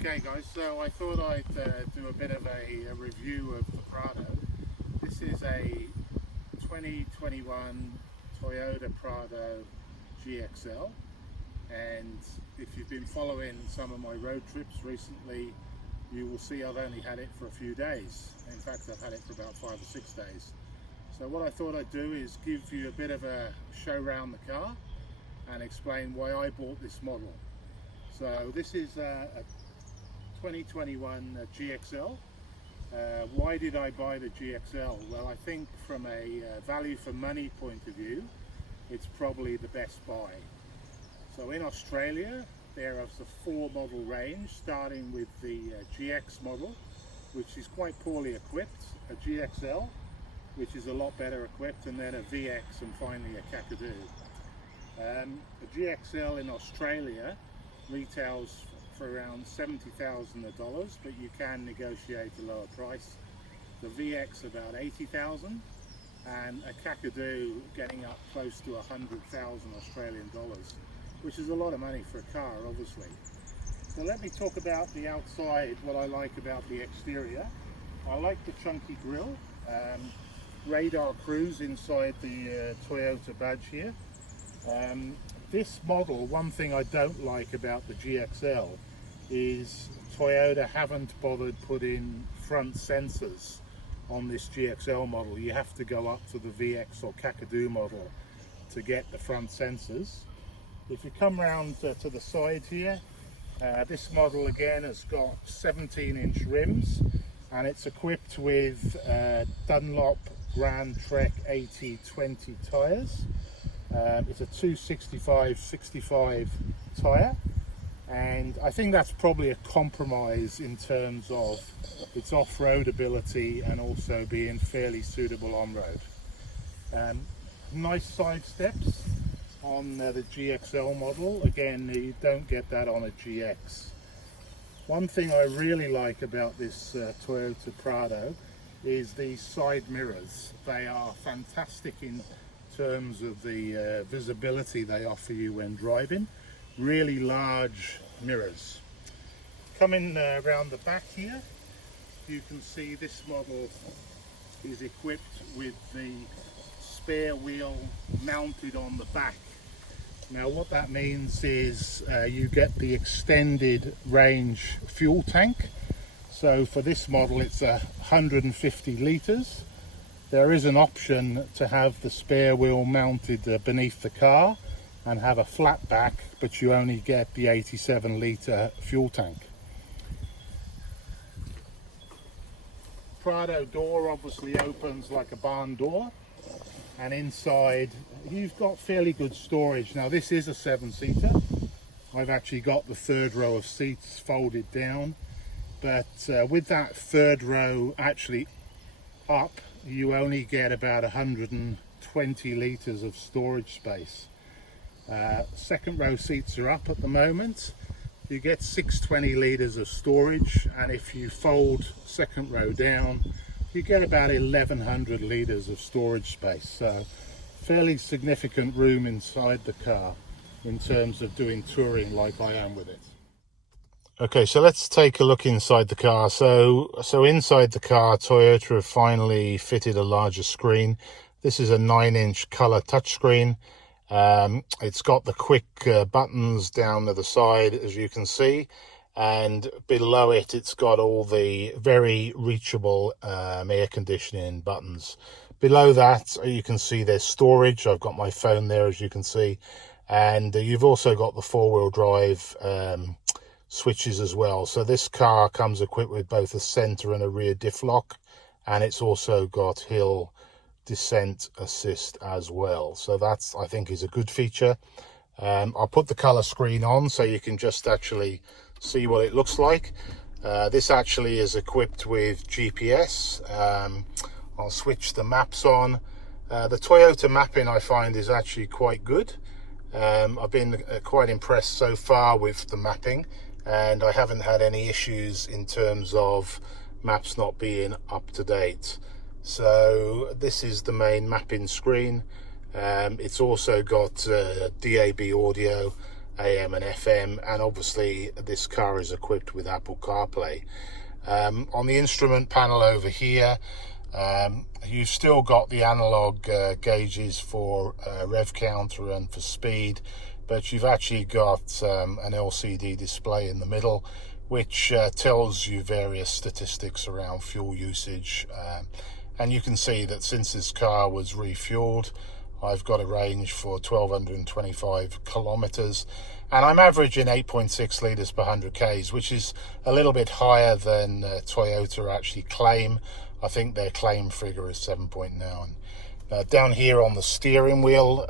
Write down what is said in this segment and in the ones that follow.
Okay guys, so I thought I'd do a bit of a review of the Prado. This is a 2021 Toyota Prado GXL, and if you've been following some of my road trips recently, you will see I've only had it for a few days. In fact, I've had it for about 5 or 6 days. So what I thought I'd do is give you a bit of a show around the car and explain why I bought this model. So this is a 2021 GXL. Why did I buy the GXL? Well, I think from a value for money point of view, it's probably the best buy. So in Australia, there is a 4-model range, starting with the GX model, which is quite poorly equipped, a GXL, which is a lot better equipped, and then a VX, and finally a Kakadu. The GXL in Australia retails for around $70,000, but you can negotiate a lower price. The VX about $80,000, and a Kakadu getting up close to 100,000 Australian dollars, which is a lot of money for a car, obviously. So let me talk about the outside, what I like about the exterior. I like the chunky grille, radar cruise inside the Toyota badge here. This model, one thing I don't like about the GXL is Toyota haven't bothered putting front sensors on this GXL model. You have to go up to the VX or Kakadu model to get the front sensors. If you come round to the side here, this model again has got 17-inch rims, and it's equipped with Dunlop Grand Trek AT20 tyres. It's a 265/65 tyre, and I think that's probably a compromise in terms of its off-road ability and also being fairly suitable on-road. Nice side steps on the GXL model. Again, you don't get that on a GX. One thing I really like about this Toyota Prado is the side mirrors. They are fantastic in terms of the visibility they offer you when driving. Really large mirrors. Coming around the back here, you can see this model is equipped with the spare wheel mounted on the back. Now what that means is you get the extended range fuel tank. So for this model it's 150 litres. There is an option to have the spare wheel mounted beneath the car and have a flat back, but you only get the 87 litre fuel tank. Prado door obviously opens like a barn door, and inside you've got fairly good storage. Now this is a 7-seater. I've actually got the 3rd row of seats folded down, but with that 3rd row actually up, you only get about 120 litres of storage space. 2nd row seats are up at the moment. You get 620 litres of storage, and if you fold 2nd row down, you get about 1100 litres of storage space. So fairly significant room inside the car in terms of doing touring like I am with it. Okay, so let's take a look inside the car. So inside the car, Toyota have finally fitted a larger screen. This is a 9-inch colour touchscreen. It's got the quick buttons down to the side, as you can see, and below it, it's got all the very reachable air conditioning buttons. Below that, you can see there's storage. I've got my phone there, as you can see, and you've also got the 4-wheel drive switches as well. So this car comes equipped with both a center and a rear diff lock, and it's also got hill descent assist as well. So that's, I think, is a good feature. I'll put the color screen on so you can just actually see what it looks like. This actually is equipped with GPS. I'll switch the maps on. The Toyota mapping, I find, is actually quite good. I've been quite impressed so far with the mapping, and I haven't had any issues in terms of maps not being up to date. So this is the main mapping screen. It's also got DAB audio, AM and FM, and obviously this car is equipped with Apple CarPlay. On the instrument panel over here, you've still got the analog gauges for rev counter and for speed, but you've actually got an LCD display in the middle, which tells you various statistics around fuel usage. And you can see that since this car was refueled, I've got a range for 1,225 kilometers, and I'm averaging 8.6 litres per 100 k's, which is a little bit higher than Toyota actually claim. I think their claim figure is 7.9. Down here on the steering wheel,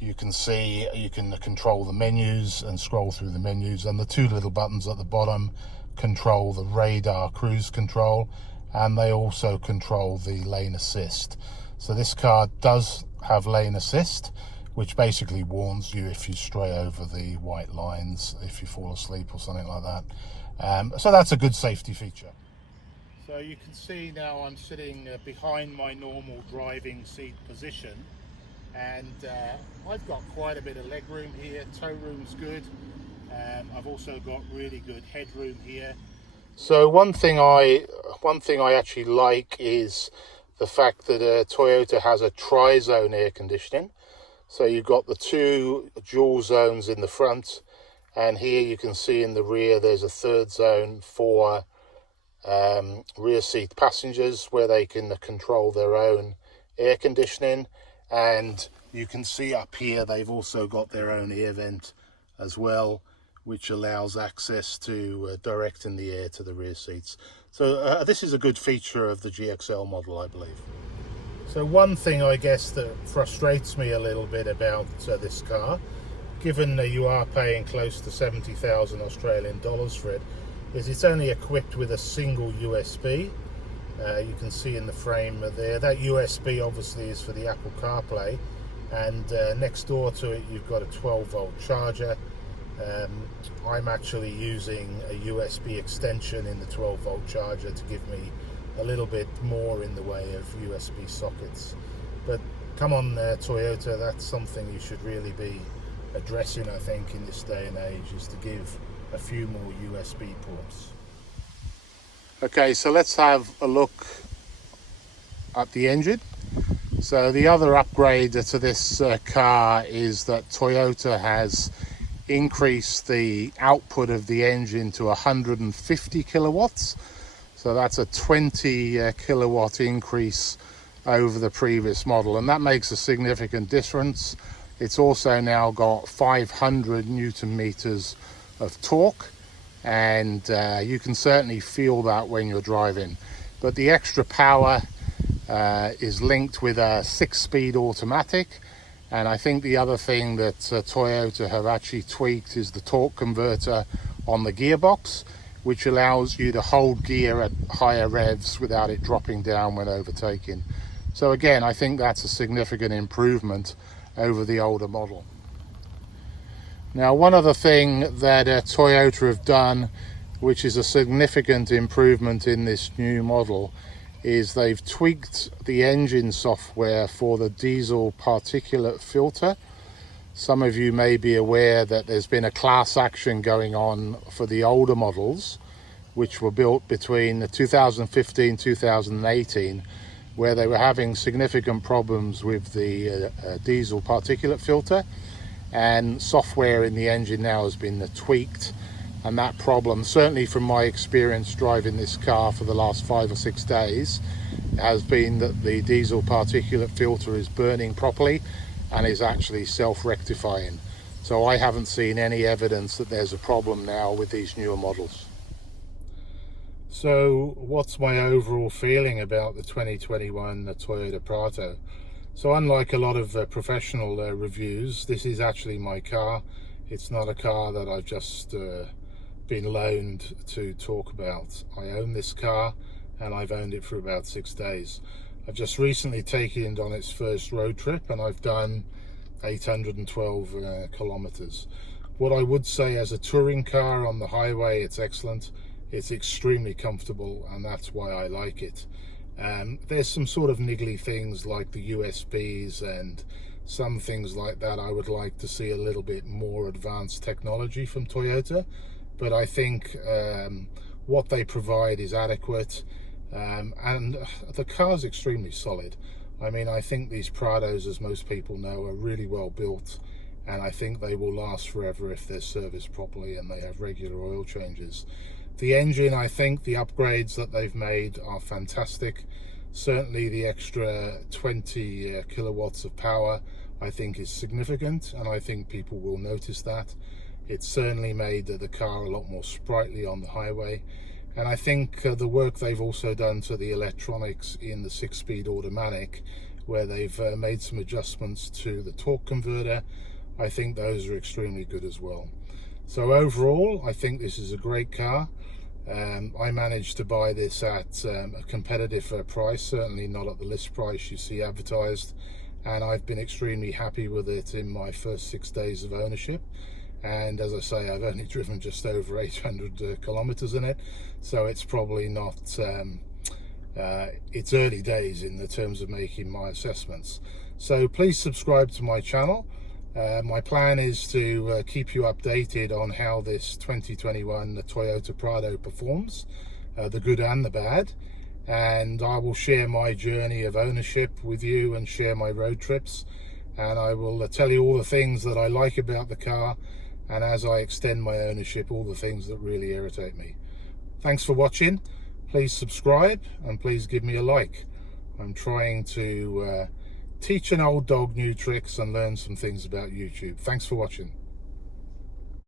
you can see you can control the menus and scroll through the menus, and the two little buttons at the bottom control the radar cruise control, and they also control the lane assist. So this car does have lane assist, which basically warns you if you stray over the white lines, if you fall asleep or something like that. So that's a good safety feature. So you can see now I'm sitting behind my normal driving seat position, and I've got quite a bit of leg room here. Toe room's good. I've also got really good headroom here. So one thing I actually like is the fact that Toyota has a tri-zone air conditioning. So you've got the two dual zones in the front, and here you can see in the rear there's a third zone for rear seat passengers, where they can control their own air conditioning. And you can see up here they've also got their own air vent as well, which allows access to directing the air to the rear seats. So this is a good feature of the GXL model, I believe. So one thing I guess that frustrates me a little bit about this car, given that you are paying close to 70,000 Australian dollars for it, is it's only equipped with a single USB. You can see in the frame there, that USB obviously is for the Apple CarPlay, and next door to it you've got a 12-volt charger. I'm actually using a USB extension in the 12-volt charger to give me a little bit more in the way of USB sockets. But come on, Toyota, that's something you should really be addressing, I think, in this day and age, is to give a few more USB ports. Okay, so let's have a look at the engine. So the other upgrade to this car is that Toyota has increased the output of the engine to 150 kilowatts. So that's a 20 kilowatt increase over the previous model, and that makes a significant difference. It's also now got 500 Newton meters of torque, and you can certainly feel that when you're driving. But the extra power is linked with a 6-speed automatic. And I think the other thing that Toyota have actually tweaked is the torque converter on the gearbox, which allows you to hold gear at higher revs without it dropping down when overtaking. So again, I think that's a significant improvement over the older model. Now, one other thing that Toyota have done, which is a significant improvement in this new model, is they've tweaked the engine software for the diesel particulate filter. Some of you may be aware that there's been a class action going on for the older models, which were built between 2015 2018, where they were having significant problems with the diesel particulate filter, and software in the engine now has been tweaked. And that problem, certainly from my experience driving this car for the last 5 or 6 days, has been that the diesel particulate filter is burning properly and is actually self-rectifying. So I haven't seen any evidence that there's a problem now with these newer models. So what's my overall feeling about the 2021 Toyota Prado? So unlike a lot of professional reviews, this is actually my car. It's not a car that I've just been loaned to talk about. I own this car, and I've owned it for about 6 days. I've just recently taken it on its first road trip, and I've done 812 kilometers. What I would say, as a touring car on the highway, it's excellent. It's extremely comfortable, and that's why I like it. There's some sort of niggly things like the USBs and some things like that I would like to see a little bit more advanced technology from Toyota, but I think what they provide is adequate, and the car's extremely solid. I mean, I think these Prados, as most people know, are really well built, and I think they will last forever if they're serviced properly and they have regular oil changes. The engine, I think the upgrades that they've made are fantastic. Certainly the extra 20 kilowatts of power I think is significant, and I think people will notice that. It's certainly made the car a lot more sprightly on the highway, and I think the work they've also done to the electronics in the 6-speed automatic, where they've made some adjustments to the torque converter, I think those are extremely good as well. So overall, I think this is a great car. I managed to buy this at a competitive price, certainly not at the list price you see advertised, and I've been extremely happy with it in my first 6 days of ownership. And as I say, I've only driven just over 800 kilometers in it, so it's probably not it's early days in the terms of making my assessments. So please subscribe to my channel. My plan is to keep you updated on how this 2021 Toyota Prado performs, the good and the bad, and I will share my journey of ownership with you and share my road trips, and I will tell you all the things that I like about the car, and as I extend my ownership, all the things that really irritate me. Thanks for watching. Please subscribe and please give me a like. I'm trying to teach an old dog new tricks and learn some things about YouTube. Thanks for watching.